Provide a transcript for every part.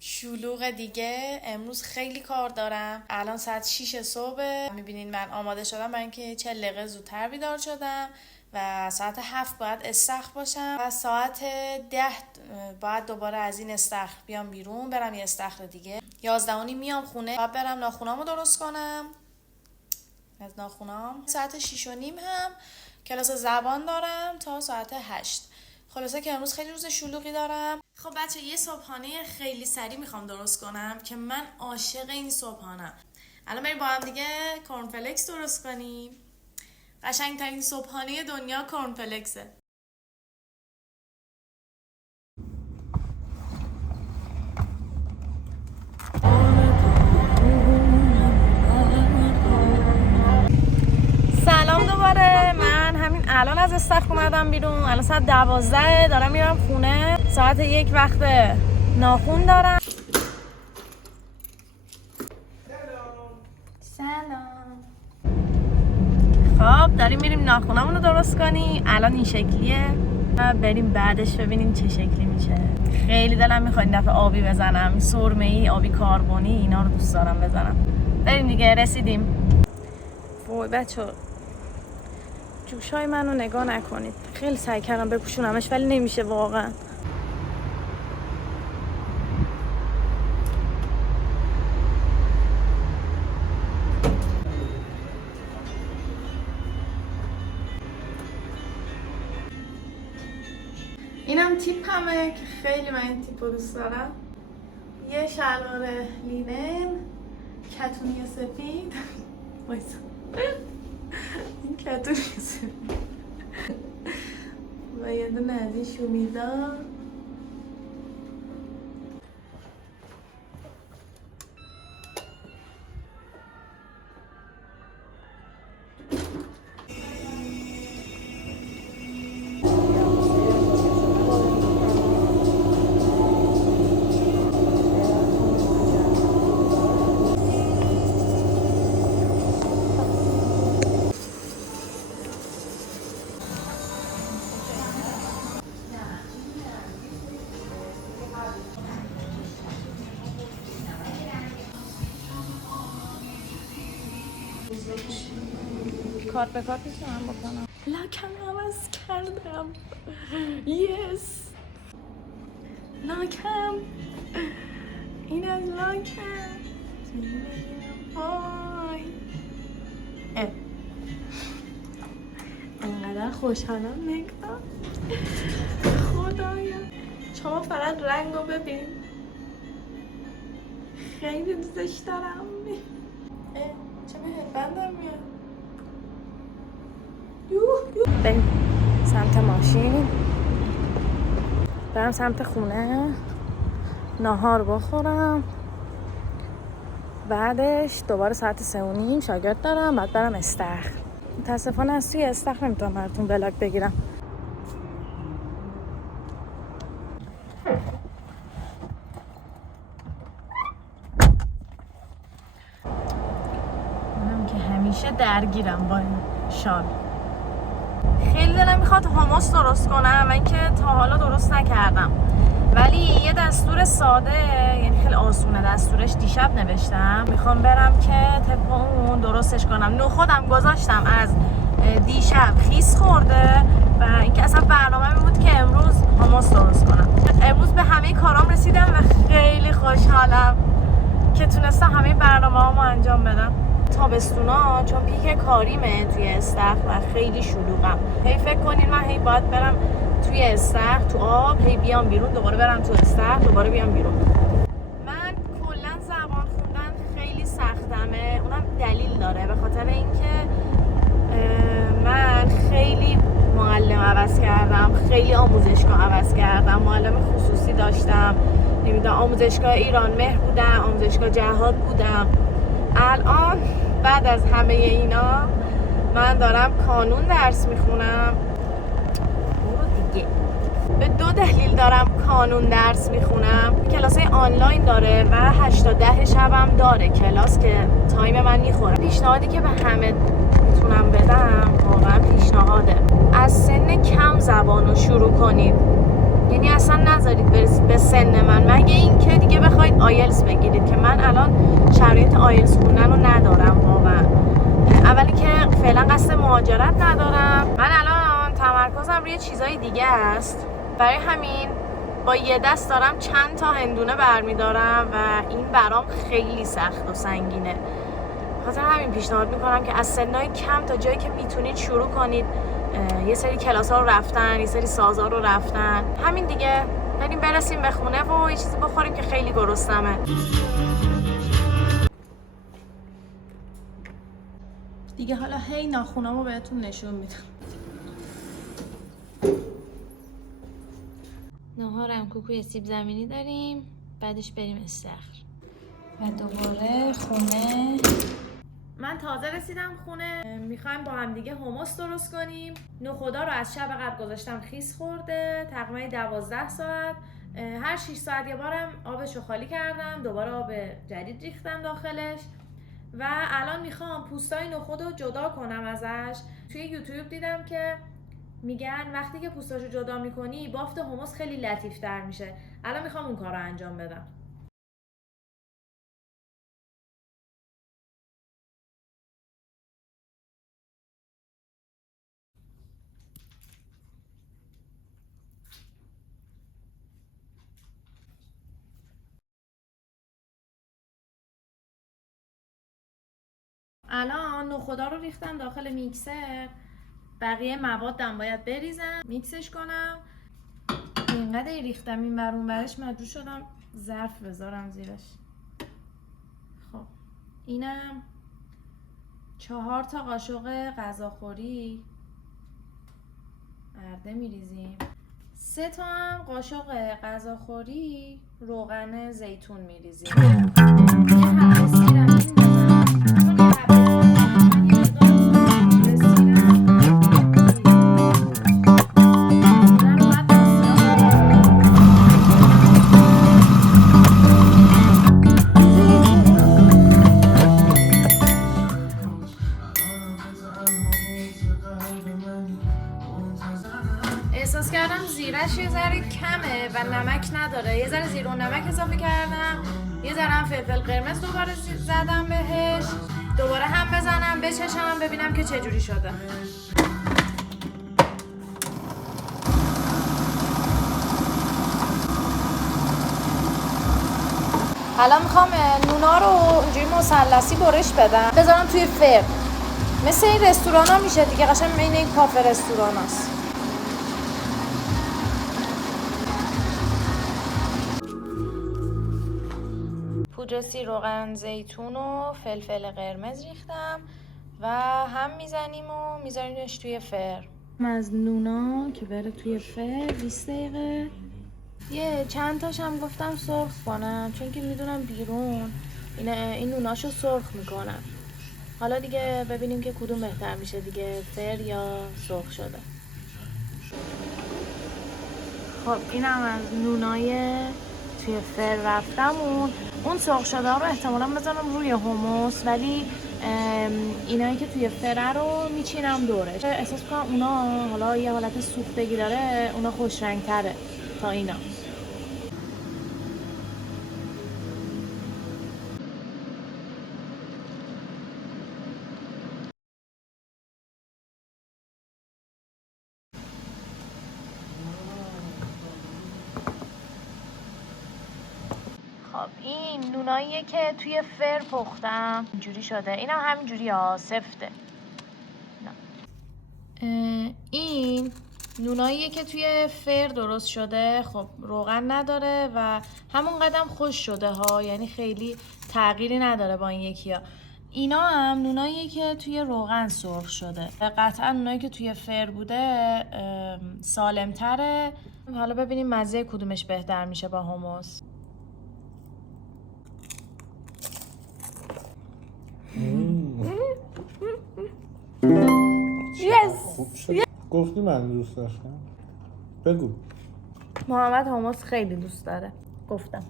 شلوغ دیگه. امروز خیلی کار دارم. الان ساعت 6 صبح. میبینین من آماده شدم برای اینکه 40 دقیقه زودتر بیدار شدم و ساعت 7 باید استخر باشم و ساعت 10 باید دوباره از این استخر بیام بیرون برم یه استخر دیگه. 11 میام خونه. باید برم ناخونامو درست کنم. از ناخونام ساعت 6 و نیم هم کلاس زبان دارم تا ساعت 8. خلاصه که امروز خیلی روز شلوغی دارم. خب بچه یه صبحانه خیلی سریع میخوام درست کنم که من عاشق این صبحانم. الان بریم با هم دیگه کورنفلکس درست کنیم. قشنگترین صبحانه دنیا کورنفلکسه. سلام دوباره. من همین الان از استخر اومدم بیرون. الان ساعت 12 دارم میرم خونه. ساعت 1 وقت ناخون دارم. سلام. خب داریم میریم ناخونامون رو درست کنیم. الان این شکلیه و بریم بعدش ببینیم چه شکلی میشه. خیلی دلم میخواد این دفعه آبی بزنم. سرمه‌ای، آبی کربنی، اینا رو دوست دارم بزنم. بریم دیگه. رسیدیم. وای بچه‌ها جوشای منو نگاه نکنید. خیلی سعی کردم بپوشونمش ولی نمیشه واقعا. اینم تیپمه که خیلی من این تیپو دوست دارم. یه شلوار لینن کتونی سفید. وایسا این کتونی سفید و یه دونه از این شومیدا. کارت به کارت میتونم بکنم. لاکم عوض کردم. یس لاکم. این از لاکم. وای انقدر خوشحالم. نگاه خدایا شما فقط رنگ رو ببین. خیلی دوستش دارم. چه به هدبندم میاد. بریم سمت ماشین. برم سمت خونه ناهار بخورم. بعدش دوباره ساعت 3:30 شاگرد دارم. بعد برم استخر. متاسفانه از توی استخر نمیتونم براتون ولاگ بگیرم. منم که همیشه درگیرم با این شال. خیلی دلم میخواد هموس درست کنم. من که تا حالا درست نکردم ولی یه دستور ساده، یعنی خیلی آسونه دستورش، دیشب نوشتم. میخوام برم که طبق اون درستش کنم. خودم گذاشتم از دیشب خیس خورده و اینکه اصلا برنامه می بود که امروز هموس درست کنم. امروز به همه کارام رسیدم و خیلی خوشحالم که تونستم همه برنامه‌هامو انجام بدم. تابستونا چون پیک کاریمه توی استخر و خیلی شلوغم. هی فکر کنین من هی باید برم توی استخر تو آب، هی بیام بیرون، دوباره برم تو استخر، دوباره بیام بیرون. من کلا زبان خوندن خیلی سختمه. اونم دلیل داره به خاطر اینکه من خیلی معلم عوض کردم، خیلی آموزشگاه عوض کردم. معلم خصوصی داشتم، نمیدونم آموزشگاه ایران مهر بودم، آموزشگاه جهاد بودم. الان بعد از همه اینا من دارم کانون درس میخونم. به 2 دلیل دارم کانون درس میخونم. کلاسای آنلاین داره و 8 تا 10 شبم داره کلاس که تایم من میخوره. پیشنهادی که به همه میتونم بدم واقعا پیشنهاده، از سن کم زبانو شروع کنید. یعنی اصلا نذارید برسید به سن من، مگه اینکه آیلتس بگیرید که من الان شرایط آیلتس خوندن رو ندارم واقعا. اولی که فعلا قصد مهاجرت ندارم، من الان تمرکزم روی چیزای دیگه است، برای همین با یه دست دارم چند تا هندونه برمیدارم و این برام خیلی سخت و سنگینه. خاطر همین پیشنهاد میکنم که از سنای کم تا جایی که میتونید شروع کنید. یه سری کلاس ها رو رفتن، یه سری سازها رو رفتن، همین دیگه. بریم برسیم به خونه و یه چیزی بخوریم که خیلی گرسنمه. دیگه حالا هی ناخونامو بهتون نشون میدم. ناهارم کوکوی سیب زمینی داریم، بعدش بریم استخر و دوباره خونه. من تازه رسیدم خونه، میخوایم با هم دیگه هموس درست کنیم. نخودا رو از شب قبل گذاشتم خیس خورده، تقریبا 12 ساعت. هر 6 ساعت یه بارم آبش رو خالی کردم، دوباره آب جدید ریختم داخلش و الان میخوام پوستای نخود رو جدا کنم ازش. توی یوتیوب دیدم که میگن وقتی که پوستاشو جدا میکنی بافت هموس خیلی لطیفتر میشه. الان میخوام اون کار رو انجام بدم. الان نخودا رو ریختم داخل میکسر، بقیه موادم باید بریزم میکسش کنم. اینقدر ریختم این ور اون ورش مجبور شدم ظرف بذارم زیرش. خب اینم 4 تا قاشق غذاخوری ارده میریزیم، 3 تا هم قاشق غذاخوری روغن زیتون میریزیم. یه حبه سیرم احساس کردم زیرش یه ذره کمه و نمک نداره، یه ذره زیر و نمک اضافه کردم، یه ذره هم فلفل قرمز دوباره زدم بهش، دوباره هم بزنم بچشم ببینم که چجوری شده. الان میخوام نونا رو اینجوری مثلثی برش بدم، بذارم توی فرن مثل این رستوران ها میشه دیگه، قشنگ بین این کافه رستوران هاست. پودر سی روغن زیتون و فلفل قرمز ریختم و هم میزنیم و میذاریمش توی فرن. از نونا که بره توی فرن 20 دقیقه. یه چند تاش هم گفتم سرخ کنم چون که میدونم بیرون این نوناشو سرخ میکنن. حالا دیگه ببینیم که کدوم بهتر میشه دیگه، فر یا سرخ شده. خب اینم از نونای توی فر رفتم. اون سرخ شده رو احتمالا بزنم روی هموس، ولی اینایی که توی فره رو میچینم دورش. احساس کنم اونا حالا یه حالت سوختگی داره، اونا خوش رنگ تره تا اینا. خب این نوناییه که توی فر پختم اینجوری شده، این هم همینجوری ها سفته. این نوناییه که توی فر درست شده، خب روغن نداره و همون قدم خوش شده ها، یعنی خیلی تغییری نداره با این یکی ها. اینا هم نوناییه که توی روغن سرخ شده، قطعا نونایی که توی فر بوده سالم تره. حالا ببینیم مزه کدومش بهتر میشه با هموس. خوب شد. گفتی من دوست داشتم. بگو. محمد هموس خیلی دوست داره. گفتم.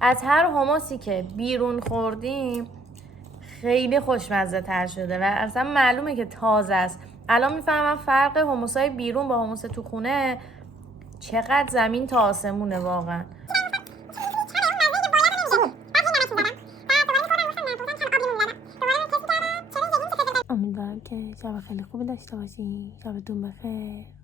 از هر هموسی که بیرون خوردیم خیلی خوشمزه تر شده و اصلا معلومه که تازه است. الان میفهمم فرق هموسای بیرون با هموس تو خونه چقدر زمین تا آسمونه واقعا. که شب خیلی خوبی داشته باشین. شبتون بخیر.